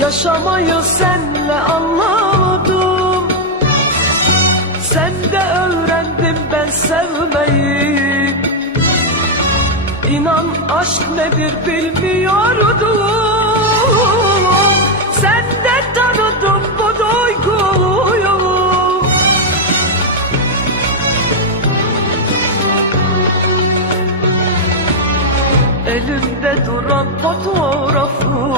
Yaşamayı senle anladım. Sende öğrendim ben sevmeyi. İnan aşk nedir bilmiyordum. Sende tanıdım bu duyguyu. Elimde duran fotoğrafın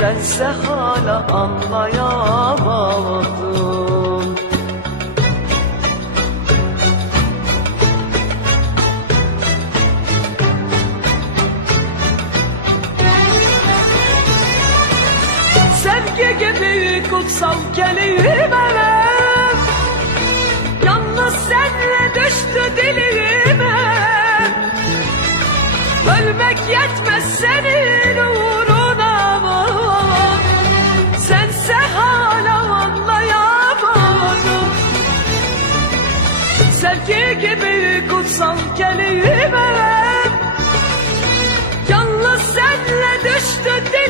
Sense hala anlayamadım. Sevgi gibi kutsal kelime Yalnız senle düştü dilime. Ölmek yetmez senin Sevgi gibi kutsal kelime Yalnız senle düştü dilime